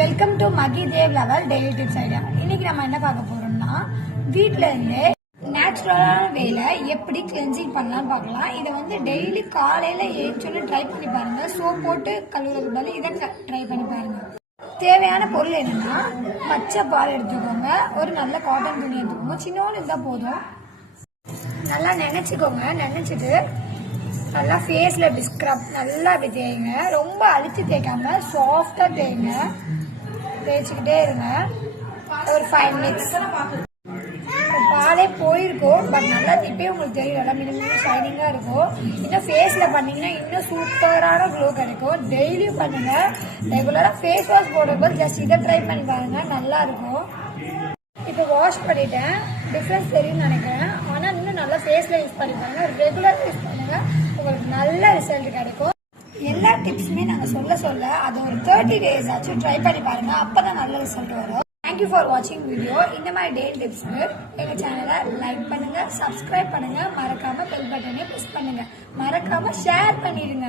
Welcome to Magi Dev level daily tips idea. இன்னைக்கு நம்ம என்ன பார்க்க போறோம்னா வீட்டில இருந்தே நேச்சுரலான வேலை எப்படி கிளென்சிங் பண்ணலாம்னு பார்க்கலாம். இதை வந்து டெய்லி காலையில ஏஞ்சோன்னு ட்ரை பண்ணி பாருங்க. சோப் போட்டு கழுவுறதுக்கு பதில் இதை ட்ரை பண்ணி பாருங்க. தேவையான பொருள் என்னன்னா பச்சை பால் எடுத்துக்கோங்க, ஒரு நல்ல காட்டன் துணி எடுத்துக்கோங்க, சின்னோன்னு இருந்தால் போதும். நல்லா நினைச்சுக்கோங்க, நினைச்சிட்டு நல்லா ஃபேஸில் இப்படி ஸ்க்ரப் நல்லா இப்படி தேய்ங்க. ரொம்ப அழுத்தி தேய்க்காம சாஃப்டாக தேய்ங்க. தேய்ச்சிக்கிட்டே இருங்க ஒரு 5 மினிட்ஸ். பாலே போயிருக்கும், பட் நல்லா இப்போயே உங்களுக்கு தெரியும், நல்லா மினிமம் ஷைனிங்காக இருக்கும். இன்னும் ஃபேஸில் பண்ணிங்கன்னா இன்னும் சூப்பரான க்ளோ கிடைக்கும். டெய்லியும் பண்ணுங்க. ரெகுலராக ஃபேஸ் வாஷ் போடும்போது ஜஸ்ட் இதை ட்ரை பண்ணி பாருங்கள், நல்லா இருக்கும். இப்போ வாஷ் பண்ணிட்டேன், டிஃப்ரென்ஸ் தெரியும்னு நினைக்கிறேன். ஆனால் இன்னும் நல்லா ஃபேஸில் யூஸ் பண்ணி பாருங்கள், ரெகுலராக யூஸ் பண்ணுங்கள், உங்களுக்கு நல்ல ரிசல்ட் கிடைக்கும். எல்லா டிப்ஸுமே நாங்கள் சொல்ல அதை ஒரு 30 days ஆச்சும் ட்ரை பண்ணி பாருங்கள், அப்போ தான் நல்ல ரிசல்ட் வரும். தேங்க்யூ ஃபார் வாட்சிங் வீடியோ. இந்த மாதிரி டெய்லி டிப்ஸுக்கு எங்கள் சேனலை லைக் பண்ணுங்கள், சப்ஸ்கிரைப் பண்ணுங்கள், மறக்காமல் பெல் பட்டனை ப்ரெஸ் பண்ணுங்கள், மறக்காமல் ஷேர் பண்ணிடுங்க.